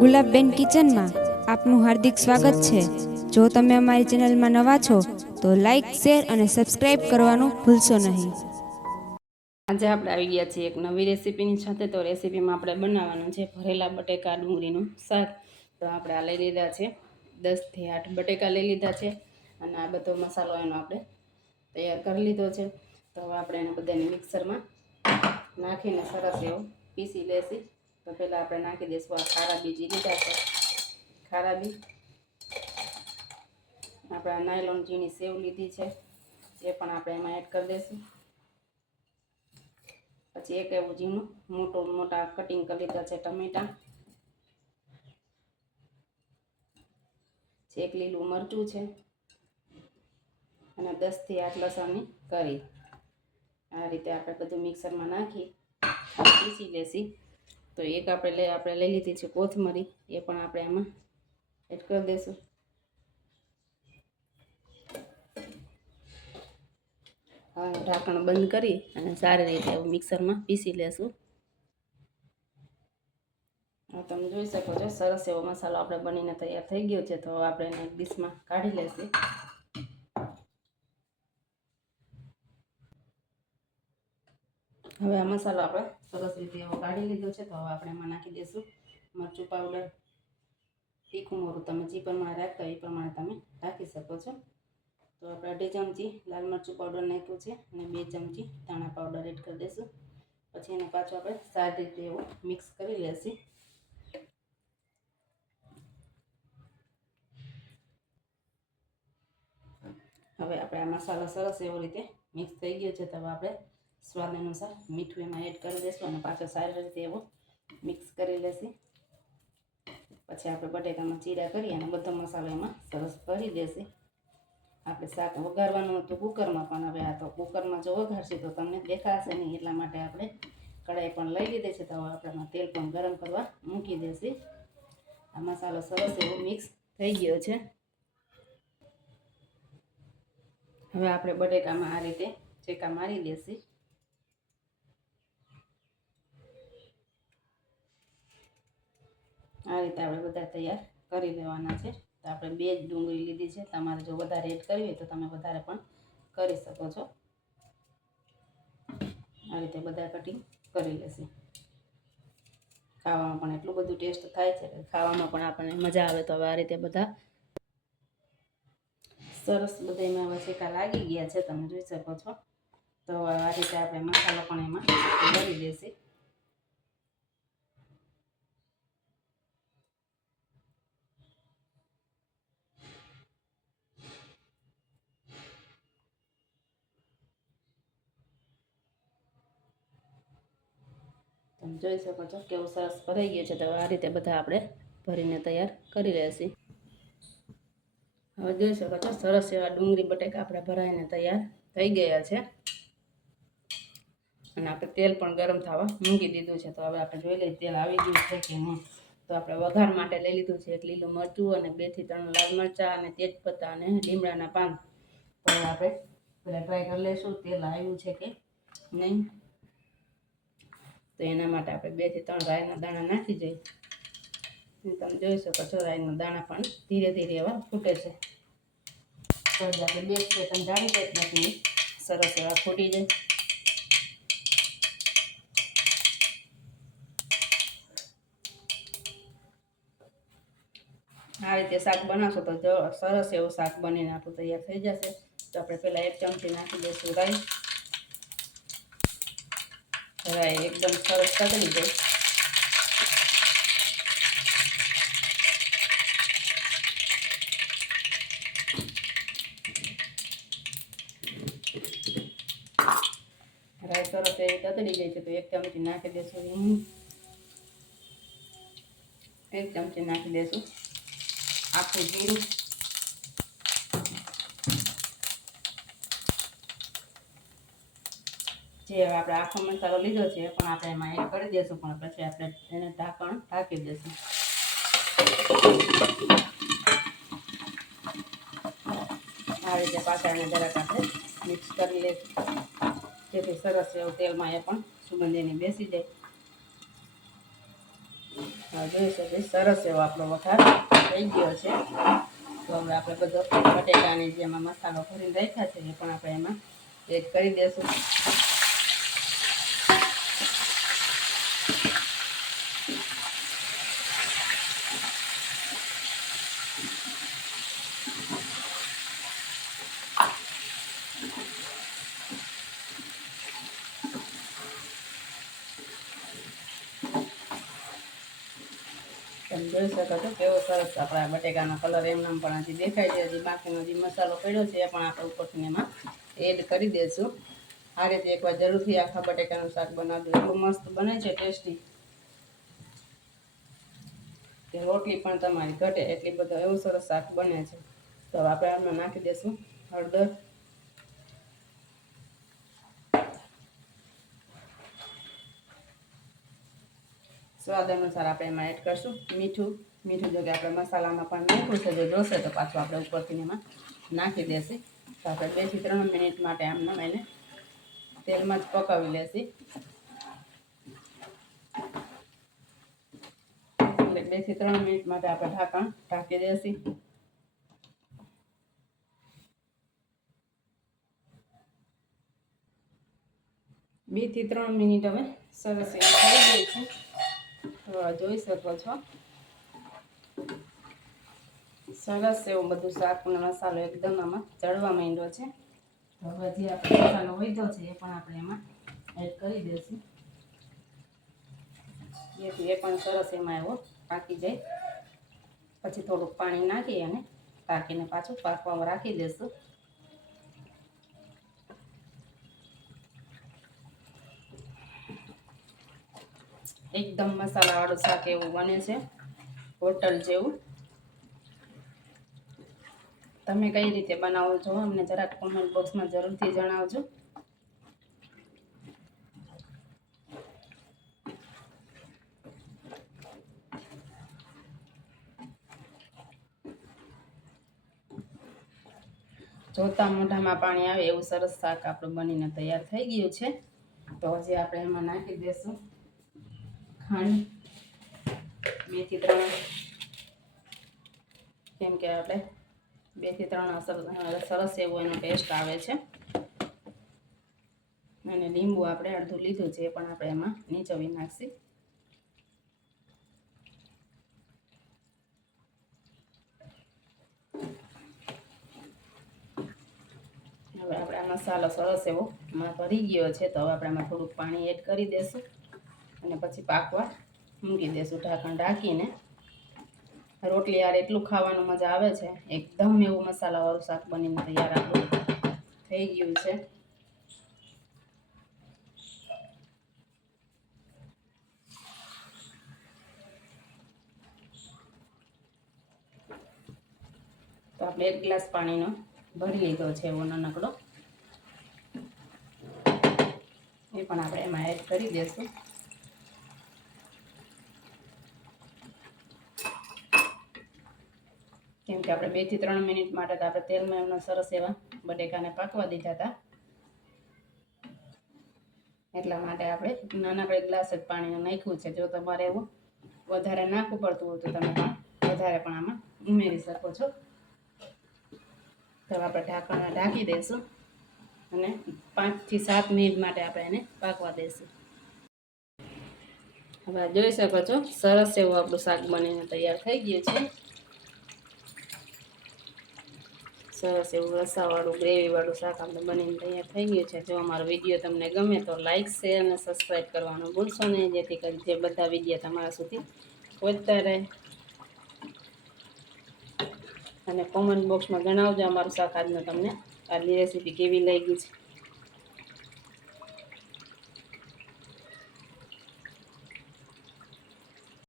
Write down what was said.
ગુલાબબેન કિચનમાં આપનું હાર્દિક સ્વાગત છે. જો તમે અમારી ચેનલમાં નવા છો, તો લાઈક શેર અને સબસ્ક્રાઈબ કરવાનું ભૂલશો નહીં. આજે આપણે આવી ગયા છીએ એક નવી રેસીપીની સાથે. તો રેસીપીમાં આપણે બનાવવાનું છે ભરેલા બટેકા ડુંગળીનું શાક. તો આપણે આ લઈ લીધા છે. દસથી આઠ બટેકા લઈ લીધા છે અને આ બધો મસાલો એનો આપણે તૈયાર કરી લીધો છે. તો આપણે એને બધાને મિક્સરમાં નાખીને સરસ એવો પીસી લેશી. તો પહેલાં આપણે નાખી દઈશું આ ખારા બીજી લીધા છે. ખારા બી આપણે નાયલોન ઝીણી સેવ લીધી છે. એ પણ આપણે એમાં એડ કરી દઈશું પછી એક એવું ઝીણું, મોટું મોટા કટિંગ કરી લીધા છે ટમેટા. એક લીલું મરચું છે. અને દસથી આઠ લસણની કરી. આ રીતે આપણે બધું મિક્સરમાં નાખી, પીસી લેશી. તો એક આપણે લઈ આપણે લઈ લીધી છે કોથમરી, એ પણ આપણે એમાં એડ કરી દઈશું. હવે ઢાંકણ બંધ કરી અને સારી રીતે મિક્સરમાં પીસી લેશું. તમે જોઈ શકો છો, સરસ એવો મસાલો આપણે બનીને તૈયાર થઈ ગયો છે, તો આપણે એને ડીશમાં કાઢી લેશું. હવે આ મસાલો આપણે સરસ રીતે એવો કાઢી લીધો છે, તો હવે આપણે એમાં નાખી દઈશું મરચું પાવડર તીખું મોરું તમે જે પ્રમાણે રાખતા એ પ્રમાણે તમે રાખી શકો છો. તો આપણે અઢી ચમચી લાલ મરચું પાવડર નાખ્યું છે અને બે ચમચી ધાણા પાવડર એડ કરી દઈશું. પછી એને પાછું આપણે સારી રીતે એવું મિક્સ કરી લેશું. હવે આપણે આ મસાલો સરસ એવો રીતે મિક્સ થઈ ગયો છે, તો હવે આપણે સ્વાદ અનુસાર મીઠું એમાં એડ કરી દઈશું અને પાછો સારી રીતે એવો મિક્સ કરી લેશું. પછી આપણે બટેકામાં ચીરા કરી અને બધો મસાલો એમાં સરસ ભરી દેશે. આપણે શાક વઘારવાનું હતું કુકરમાં, પણ હવે આ તો કુકરમાં જો વઘારશે તો તમને દેખાશે નહીં, એટલા માટે આપણે કઢાઈ પણ લઈ લીધી છે. તો હવે આપણે તેલ પણ ગરમ કરવા મૂકી દેશે. આ મસાલો સરસ એવો મિક્સ થઈ ગયો છે. હવે આપણે બટેકામાં આ રીતે ચેકા મારી દેશે. આ રીતે આપણે બધા તૈયાર કરી લેવાના છે. તો આપણે બે જ ડુંગળી લીધી છે. તમારે જો વધારે એડ કરવી હોય તો તમે વધારે પણ કરી શકો છો. આ રીતે બધા કટિંગ કરી લેશે. ખાવામાં પણ એટલું બધું ટેસ્ટ થાય છે ખાવામાં પણ આપણને મજા આવે તો હવે આ રીતે બધા સરસ બધા એમાં હવે શેકા લાગી ગયા છે. તમે જોઈ શકો છો. તો આ રીતે આપણે મસાલો પણ એમાં ભરી દેશે તમે જોઈ શકો છો કેવું સરસ ભરાઈ ગયું છે તો આ રીતે બધા આપણે ભરીને તૈયાર કરી લેશે હવે જોઈ શકો છો સરસ એવા ડુંગળી બટેકા આપણે ભરાઈને તૈયાર થઈ ગયા છે. અને આપણે તેલ પણ ગરમ થવા મૂકી દીધું છે. તો હવે આપણે જોઈ લઈએ તેલ આવી ગયું છે કે નહીં. તો આપણે વઘાર માટે લઈ લીધું છે એક લીલું મરચું અને બેથી ત્રણ લાલ મરચાં અને તેજપત્તા અને લીમડાના પાન. તો આપણે પહેલાં ટ્રાય કરી લઈશું. તેલ આવ્યું છે કે નહીં? તો એના માટે આપણે બેથી ત્રણ રાઈના દાણા નાખી જઈએ તમે જોઈ શકો છો રાઈના દાણા પણ ધીરે ધીરે એવા ફૂટે છે. તો આપણે બે સેકન્ડ જાળી દઈએ. સરસ એવા ફૂટી જાય. આ રીતે શાક બનાવશો તો સરસ એવું શાક બનીને આપણું તૈયાર થઈ જશે. તો આપણે પહેલાં એક ચમચી નાખી દઈશું રાઈ. રાઈ એકદમ સરસ તગડી જાય રાઈ સરસ એવી તતડી જાય છે, તો એક ચમચી નાખી દેશું હિંગ એક ચમચી નાખી દેશું. આખું જીરું. જે આપણે આખો મસાલો લીધો છે, પણ આપણે એમાં એડ કરી દઈશું પણ પછી આપણે એને ઢાંકણ ઢાંકી દઈશું આ રીતે પાછળને જરાક આપણે મિક્સ કરી લઈશું જેથી સરસ એવું તેલમાં એ પણ સુગંધીની બેસી જાય. જોઈ શકે સરસ એવો આપણો વઘાર થઈ ગયો છે. તો હવે આપણે બધો બટેકાની જે એમાં મસાલો ભરીને રાખ્યા છે, એ પણ આપણે એમાં એડ કરી દઈશું જોઈ શકો છો કેવો સરસ આપણા બટેકાનો કલર એમનામ પણ હજી દેખાય છે. હજી બાકીનો જે મસાલો પડ્યો છે એ પણ આપણે ઉપરથી એમાં એડ કરી દઈશું આ રીતે એકવાર જરૂરથી આખા બટેકાનું શાક બનાવજો એટલું મસ્ત બને છે ટેસ્ટી કે રોટલી પણ તમારી ઘટે એટલી બધો એવું સરસ શાક બને છે. તો આપણે આમાં નાખી દઈશું હળદર. સ્વાદ અનુસાર આપણે એમાં એડ કરશું. મીઠું મીઠું જો કે આપણે મસાલામાં પણ નાખ્યું છે, જો જોશે તો પાછું આપણે ઉપરથી એમાં નાખી દેશે. તો આપણે બેથી ત્રણ મિનિટ માટે આમને એને તેલમાં જ પકાવી લેશી. એટલે બેથી ત્રણ મિનિટ માટે આપણે ઢાંકણ ઢાંકી દેશી. બેથી ત્રણ મિનિટ હવે સરસ એવી થઈ ગઈ છે. તો આ જોઈ શકો છો. સરસ એવું બધું શાક અને મસાલો એકદમ આમાં ચડવા માંડ્યો છે. હવે જે આપણે મસાલો વધ્યો છે એ પણ આપણે એમાં એડ કરી દઈશું. જેથી એ પણ સરસ એમાં એવો પાકી જાય. પછી થોડુંક પાણી નાખી અને પાકીને પાછું પાકવામાં રાખી દઈશું. એકદમ મસાલાવાળું શાક એવું બને છે. હોટલ જેવું. તમે કઈ રીતે બનાવો છો અમને જરાક કોમેન્ટ બોક્સમાં જરૂરથી જણાવજો. જોતા મોઢામાં પાણી આવે એવું સરસ શાક આપણું બનીને તૈયાર થઈ ગયું છે. તો હજી આપણે એમાં નાખી દઈશું ખાંડ બેથી ત્રણ. કેમ કે આપણે બેથી ત્રણ સરસ એવો એનો ટેસ્ટ આવે છે. અને લીંબુ આપણે અડધું લીધું છે, એ પણ આપણે એમાં નીચવી નાખશી. હવે આપણે આ મસાલો સરસ એવો એમાં ભરી ગયો છે, તો હવે આપણે આમાં થોડુંક પાણી એડ કરી દઈશું અને પછી પાકવા મૂકી દઈશું ઢાંકણ ઢાંકીને. રોટલી યાર એટલું ખાવાનું મજા આવે છે. એકદમ એવું મસાલાવાળું શાક બનીને તૈયાર આપણું થઈ ગયું છે. તો આપણે એક ગ્લાસ પાણીનો ભરી લીધો છે એવો નાનકડો. એ પણ આપણે એમાં એડ કરી દઈશું કે આપણે બેથી ત્રણ મિનિટ માટે આપણે તેલમાં એમના સરસ એવા બટેકાને પાકવા દીધા હતા. એટલા માટે આપણે નાનકડે ગ્લાસ જ પાણીનું નાખ્યું છે. જો તમારે એવું વધારે નાખવું પડતું હોય તો તમે વધારે પણ આમાં ઉમેરી શકો છો. તો આપણે ઢાંકણ ઢાંકી દઈશું અને પાંચથી સાત મિનિટ માટે આપણે એને પાકવા દઈશું. હવે જોઈ શકો છો, સરસ એવું આપણું શાક બનીને તૈયાર થઈ ગયું છે. સરસ એવું રસાવાળું ગ્રેવીવાળું શાક આપણે બનીને તૈયાર થઈ ગયું છે. જો અમારો વીડિયો તમને ગમે તો લાઇક શેર અને સબસ્ક્રાઈબ કરવાનું ભૂલશો નહીં. જેથી કરી જે બધા વીડિયો તમારા સુધી પહોંચતા રહે અને કોમેન્ટ બોક્સમાં જણાવજો અમારું શાક આજનું તમને. આજની રેસીપી કેવી લાગી છે?